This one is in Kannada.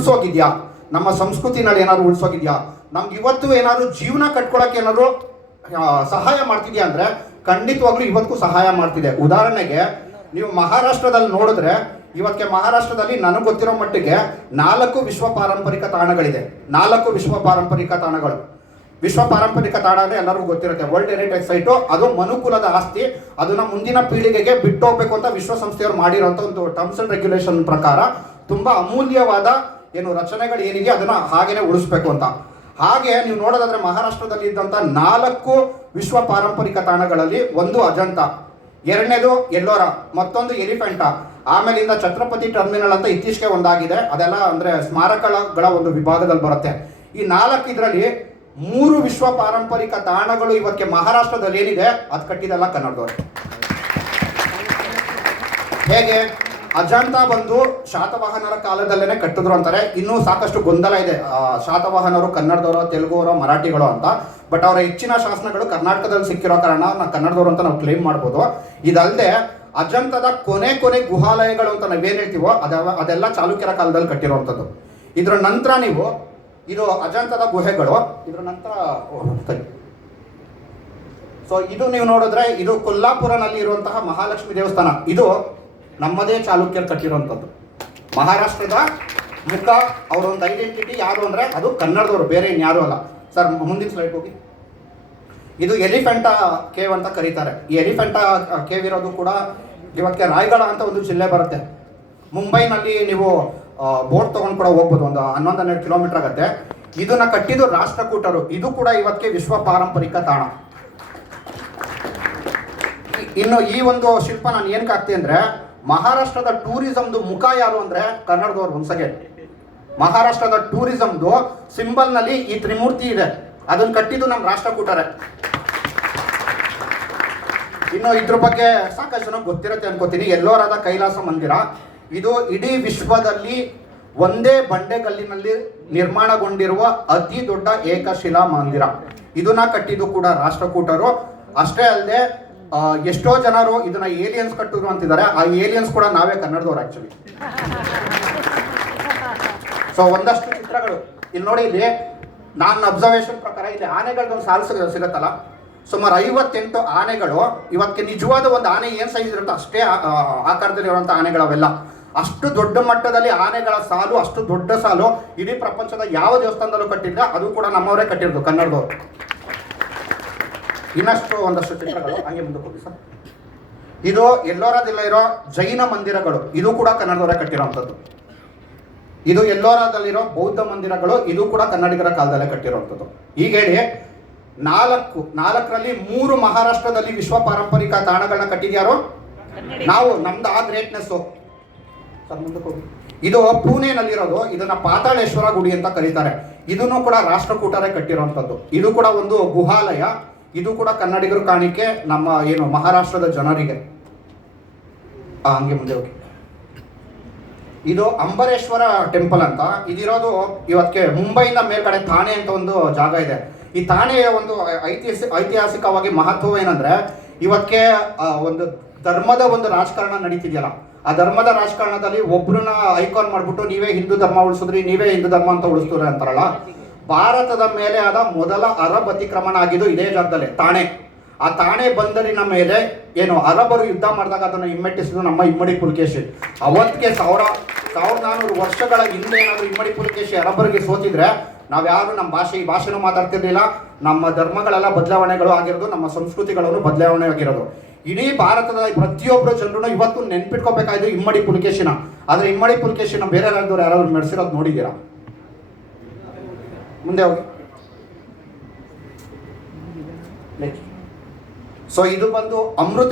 ಉಳಿಸೋಗಿದ್ಯಾ? ನಮ್ಮ ಸಂಸ್ಕೃತಿನಲ್ಲಿ ಏನಾದ್ರು ಉಳಿಸೋಗಿದ್ಯಾ? ನಮ್ಗೆ ಇವತ್ತು ಏನಾದ್ರು ಜೀವನ ಕಟ್ಕೊಳಕ್ಕೆ ಏನಾದ್ರು ಸಹಾಯ ಮಾಡ್ತಿದ್ಯಾ ಅಂದ್ರೆ ಖಂಡಿತವಾಗ್ಲೂ ಇವತ್ತಿಗೂ ಸಹಾಯ ಮಾಡ್ತಿದೆ. ಉದಾಹರಣೆಗೆ, ನೀವು ಮಹಾರಾಷ್ಟ್ರದಲ್ಲಿ ನೋಡಿದ್ರೆ, ಇವತ್ತಿಗೆ ಮಹಾರಾಷ್ಟ್ರದಲ್ಲಿ ನನಗೆ ಗೊತ್ತಿರೋ ಮಟ್ಟಿಗೆ ನಾಲ್ಕು ವಿಶ್ವ ಪಾರಂಪರಿಕ ತಾಣಗಳಿದೆ. ನಾಲ್ಕು ವಿಶ್ವ ಪಾರಂಪರಿಕ ತಾಣಗಳು. ವಿಶ್ವ ಪಾರಂಪರಿಕ ತಾಣ ಅಂದರೆ ಎಲ್ಲರಿಗೂ ಗೊತ್ತಿರುತ್ತೆ. ವರ್ಲ್ಡ್ ಹೆರಿಟೇಜ್ ಸೈಟು ಅದು ಮನುಕುಲದ ಆಸ್ತಿ. ಅದನ್ನ ಮುಂದಿನ ಪೀಳಿಗೆಗೆ ಬಿಟ್ಟು ಹೋಗ್ಬೇಕು ಅಂತ ವಿಶ್ವಸಂಸ್ಥೆಯವರು ಮಾಡಿರೋಂಥ ಒಂದು ಟರ್ಮ್ಸ್ ಅಂಡ್ ರೆಗ್ಯುಲೇಷನ್ ಪ್ರಕಾರ ತುಂಬಾ ಅಮೂಲ್ಯವಾದ ಏನು ರಚನೆಗಳು ಏನಿದೆ ಅದನ್ನ ಹಾಗೇನೆ ಉಳಿಸ್ಬೇಕು ಅಂತ. ಹಾಗೆ ನೀವು ನೋಡೋದಾದ್ರೆ ಮಹಾರಾಷ್ಟ್ರದಲ್ಲಿ ಇದ್ದಂಥ ನಾಲ್ಕು ವಿಶ್ವ ಪಾರಂಪರಿಕ ತಾಣಗಳಲ್ಲಿ ಒಂದು ಅಜಂತ. ಎರಡನೇದು ಎಲ್ಲೋರ, ಮತ್ತೊಂದು ಎಲಿಫೆಂಟ. ಆಮೇಲಿಂದ ಛತ್ರಪತಿ ಟರ್ಮಿನಲ್ ಅಂತ ಇತ್ತೀಚೆಗೆ ಒಂದಾಗಿದೆ. ಅದೆಲ್ಲ ಅಂದ್ರೆ ಸ್ಮಾರಕಗಳ ಒಂದು ವಿಭಾಗದಲ್ಲಿ ಬರುತ್ತೆ. ಈ ನಾಲ್ಕು ಇದರಲ್ಲಿ ಮೂರು ವಿಶ್ವ ಪಾರಂಪರಿಕ ತಾಣಗಳು ಇವಕ್ಕೆ ಮಹಾರಾಷ್ಟ್ರದಲ್ಲಿ ಏನಿದೆ? ಅದು ಕಟ್ಟಿದಲ್ಲ ಕನ್ನಡದವರು. ಹೇಗೆ? ಅಜಂತ ಬಂದು ಶಾತವಾಹನರ ಕಾಲದಲ್ಲೇನೆ ಕಟ್ಟಿದ್ರು ಅಂತಾರೆ. ಇನ್ನೂ ಸಾಕಷ್ಟು ಗೊಂದಲ ಇದೆ. ಶಾತವಾಹನರು ಕನ್ನಡದವರು, ತೆಲುಗುವರೋ, ಮರಾಠಿಗಳು ಅಂತ. ಬಟ್ ಅವರ ಹೆಚ್ಚಿನ ಶಾಸನಗಳು ಕರ್ನಾಟಕದಲ್ಲಿ ಸಿಕ್ಕಿರೋ ಕಾರಣ ನಾವು ಕನ್ನಡದವರು ಅಂತ ನಾವು ಕ್ಲೇಮ್ ಮಾಡ್ಬೋದು. ಇದಲ್ಲದೆ ಅಜಂತದ ಕೊನೆ ಕೊನೆ ಗುಹಾಲಯಗಳು ಅಂತ ನಾವೇನು ಹೇಳ್ತೀವೋ ಅದ ಅದೆಲ್ಲ ಚಾಲುಕ್ಯರ ಕಾಲದಲ್ಲಿ ಕಟ್ಟಿರುವಂಥದ್ದು. ಇದರ ನಂತರ ನೀವು ಇದು ಅಜಂತದ ಗುಹೆಗಳು. ಇದರ ನಂತರ ಸೊ ಇದು ನೀವು ನೋಡಿದ್ರೆ ಇದು ಕೊಲ್ಲಾಪುರನಲ್ಲಿ ಇರುವಂತಹ ಮಹಾಲಕ್ಷ್ಮಿ ದೇವಸ್ಥಾನ. ಇದು ನಮ್ಮದೇ ಚಾಲುಕ್ಯರು ಕಟ್ಟಿರುವಂಥದ್ದು. ಮಹಾರಾಷ್ಟ್ರದ ಮುಖ ಅವರೊಂದು ಐಡೆಂಟಿಟಿ ಯಾರು ಅಂದ್ರೆ ಅದು ಕನ್ನಡದವರು, ಬೇರೆ ಇನ್ಯಾರು ಅಲ್ಲ. ಸರ್ ಮುಂದಿನ ಸ್ಲೈಡ್ ಹೋಗಿ. ಇದು ಎಲಿಫೆಂಟಾ ಕೇವ್ ಅಂತ ಕರೀತಾರೆ. ಈ ಎಲಿಫೆಂಟಾ ಕೇವ್ ಇರೋದು ಕೂಡ ಇವತ್ತೆ ರಾಯಗಢ ಅಂತ ಒಂದು ಜಿಲ್ಲೆ ಬರುತ್ತೆ. ಮುಂಬೈನಲ್ಲಿ ನೀವು ಬೋಟ್ ತಗೊಂಡು ಕೂಡ ಹೋಗ್ಬೋದು, ಒಂದು ಹನ್ನೊಂದು ಹನ್ನೆರಡು ಕಿಲೋಮೀಟರ್ ಆಗುತ್ತೆ. ಇದನ್ನ ಕಟ್ಟಿದ್ದು ರಾಷ್ಟ್ರಕೂಟರು. ಇದು ಕೂಡ ಇವತ್ತಿಗೆ ವಿಶ್ವ ಪಾರಂಪರಿಕ ತಾಣ. ಇನ್ನು ಈ ಒಂದು ಶಿಲ್ಪ ನಾನು ಏನಕ್ಕೆ ಹಾಕ್ತೀನಿ ಅಂದ್ರೆ ಮಹಾರಾಷ್ಟ್ರದ ಟೂರಿಸಮ್ದು ಮುಖ ಯಾರು ಅಂದ್ರೆ ಕನ್ನಡದವ್ರು ಒಂದ್ಸಗೆ ಮಹಾರಾಷ್ಟ್ರದ ಟೂರಿಸಮ್ದು ಸಿಂಬಲ್ನಲ್ಲಿ ಈ ತ್ರಿಮೂರ್ತಿ ಇದೆ. ಅದನ್ನ ಕಟ್ಟಿದ್ದು ನಮ್ಮ ರಾಷ್ಟ್ರಕೂಟರೇ. ಇನ್ನು ಇದ್ರ ಬಗ್ಗೆ ಸಾಕಷ್ಟು ಜನ ಗೊತ್ತಿರುತ್ತೆ ಅನ್ಕೋತೀನಿ. ಎಲ್ಲೋರಾದ ಕೈಲಾಸ ಮಂದಿರ. ಇದು ಇಡೀ ವಿಶ್ವದಲ್ಲಿ ಒಂದೇ ಬಂಡೆಗಲ್ಲಿನಲ್ಲಿ ನಿರ್ಮಾಣಗೊಂಡಿರುವ ಅತಿ ದೊಡ್ಡ ಏಕಶಿಲಾ ಮಂದಿರ. ಇದನ್ನ ಕಟ್ಟಿದ್ದು ಕೂಡ ರಾಷ್ಟ್ರಕೂಟರು. ಅಷ್ಟೇ ಅಲ್ಲದೆ ಎಷ್ಟೋ ಜನರು ಇದನ್ನ ಏಲಿಯನ್ಸ್ ಕಟ್ಟಿದ್ರು ಅಂತಿದ್ದಾರೆ. ಆ ಏಲಿಯನ್ಸ್ ಕೂಡ ನಾವೇ ಕನ್ನಡದವ್ರು ಆಕ್ಚುಲಿ ಸೊ ಒಂದಷ್ಟು ಚಿತ್ರಗಳು. ಇಲ್ಲಿ ನೋಡಿ, ಇಲ್ಲಿ ನಾನು ಅಬ್ಸರ್ವೇಷನ್ ಪ್ರಕಾರ ಇಲ್ಲಿ ಒಂದು ಸಾಲು ಸಿಗುತ್ತಲ್ಲ? ಸುಮಾರು ಐವತ್ತೆಂಟು ಆನೆಗಳು, ಇವತ್ತಿಗೆ ನಿಜವಾದ ಒಂದು ಆನೆ ಏನ್ ಸೈಜ್ ಇರುತ್ತೋ ಅಷ್ಟೇ ಆ- ಆ- ಆಕಾರದಲ್ಲಿ ಇರುವಂತ ಆನೆಗಳವೆಲ್ಲ. ಅಷ್ಟು ದೊಡ್ಡ ಮಟ್ಟದಲ್ಲಿ ಆನೆಗಳ ಸಾಲು, ಅಷ್ಟು ದೊಡ್ಡ ಸಾಲು ಇಡೀ ಪ್ರಪಂಚದ ಯಾವ ದೇವಸ್ಥಾನದಲ್ಲೂ ಕಟ್ಟಿದ್ರೆ ಅದು ಕೂಡ ನಮ್ಮವರೇ ಕಟ್ಟಿರೋದು, ಕನ್ನಡದವರು. ಇನ್ನಷ್ಟು ಒಂದಷ್ಟು ಚಿತ್ರಗಳು ಹಂಗೆ ಮುಂದಕ್ಕೆ ಹೋಗಿ ಸರ್. ಇದು ಎಲ್ಲೋರದಲ್ಲಿ ಇರೋ ಜೈನ ಮಂದಿರಗಳು. ಇದು ಕೂಡ ಕನ್ನಡದವರೇ ಕಟ್ಟಿರೋವಂಥದ್ದು ಇದು ಎಲ್ಲೋರಾದಲ್ಲಿರೋ ಬೌದ್ಧ ಮಂದಿರಗಳು, ಇದು ಕೂಡ ಕನ್ನಡಿಗರ ಕಾಲದಲ್ಲೇ ಕಟ್ಟಿರುವಂಥದ್ದು ಈಗ ಹೇಳಿ, ನಾಲ್ಕು, ನಾಲ್ಕರಲ್ಲಿ ಮೂರು ಮಹಾರಾಷ್ಟ್ರದಲ್ಲಿ ವಿಶ್ವ ಪಾರಂಪರಿಕ ತಾಣಗಳನ್ನ ಕಟ್ಟಿದ್ಯಾರು? ನಾವು, ನಮ್ದು ಆ ಗ್ರೇಟ್ನೆಸ್ ಇದು ಪುಣೆನಲ್ಲಿರೋದು, ಇದನ್ನ ಪಾತಾಳೇಶ್ವರ ಗುಡಿ ಅಂತ ಕರೀತಾರೆ. ಇದನ್ನು ಕೂಡ ರಾಷ್ಟ್ರಕೂಟರೇ ಕಟ್ಟಿರುವಂಥದ್ದು ಇದು ಕೂಡ ಒಂದು ಗುಹಾಲಯ. ಇದು ಕೂಡ ಕನ್ನಡಿಗರು ಕಾಣಿಕೆ, ನಮ್ಮ ಏನು ಮಹಾರಾಷ್ಟ್ರದ ಜನರಿಗೆ. ಹಂಗೆ ಮುಂದೆ ಹೋಗಿ. ಇದು ಅಂಬರೇಶ್ವರ ಟೆಂಪಲ್ ಅಂತ. ಇದಿರೋದು ಇವತ್ತಿಗೆ ಮುಂಬೈನ ಮೇಲ್ಗಡೆ ಥಾಣೆ ಅಂತ ಒಂದು ಜಾಗ ಇದೆ. ಈ ಥಾಣೆಯ ಒಂದು ಐತಿಹಾಸಿಕ ಐತಿಹಾಸಿಕವಾಗಿ ಮಹತ್ವ ಏನಂದ್ರೆ ಇವತ್ತಿಗೆ ಒಂದು ಧರ್ಮದ ಒಂದು ರಾಜಕಾರಣ ನಡೀತಿದೆಯಲ್ಲ. ಆ ಧರ್ಮದ ರಾಜಕಾರಣದಲ್ಲಿ ಒಬ್ರನ್ನ ಐಕಾನ್ ಮಾಡ್ಬಿಟ್ಟು ನೀವೇ ಹಿಂದೂ ಧರ್ಮ ಉಳಿಸಿದ್ರಿ, ನೀವೇ ಹಿಂದೂ ಧರ್ಮ ಅಂತ ಉಳಿಸ್ತೀರ ಅಂತಾರಲ್ಲ. ಭಾರತದ ಮೇಲೆ ಆದ ಮೊದಲ ಅರಬ್ ಅತಿಕ್ರಮಣ ಆಗಿದ್ದು ಇದೇ ಜಾಗದಲ್ಲಿ ತಾಣೆ ಆ ತಾಣೆ ಬಂದರಿನ ಮೇಲೆ ಏನು ಅರಬರು ಯುದ್ಧ ಮಾಡಿದಾಗ ಅದನ್ನು ಹಿಮ್ಮೆಟ್ಟಿಸಿದ್ರು ನಮ್ಮ ಇಮ್ಮಡಿ ಪುಲಕೇಶಿ. ಅವತ್ತಿಗೆ ಸಾವಿರ ಸಾವಿರದ ನಾನ್ನೂರು ವರ್ಷಗಳ ಹಿಂದೆ ಏನಾದರೂ ಇಮ್ಮಡಿ ಪುಲಕೇಶಿ ಅರಬರಿಗೆ ಸೋತಿದ್ರೆ ನಾವು ಯಾರು ನಮ್ಮ ಭಾಷೆ, ಈ ಭಾಷೆನೂ ಮಾತಾಡ್ತಿರ್ಲಿಲ್ಲ. ನಮ್ಮ ಧರ್ಮಗಳೆಲ್ಲ ಬದಲಾವಣೆಗಳು ಆಗಿರೋದು, ನಮ್ಮ ಸಂಸ್ಕೃತಿಗಳನ್ನು ಬದಲಾವಣೆ ಆಗಿರೋದು. ಇಡೀ ಭಾರತದ ಪ್ರತಿಯೊಬ್ಬರು ಜನರು ಇವತ್ತು ನೆನ್ಪಿಟ್ಕೋಬೇಕಾಯ್ತು ಇಮ್ಮಡಿ ಪುಲಕೇಶಿನ. ಆದರೆ ಇಮ್ಮಡಿ ಪುಲಕೇಶಿನ ಬೇರೆ ರಾಜ್ಯದವ್ರು ಯಾರಾದ್ರು ನಡೆಸಿರೋದು ನೋಡಿದ್ದೀರಾ? ಮುಂದೆ ಹೋಗಿ. ಸೊ ಇದು ಬಂದು ಅಮೃತ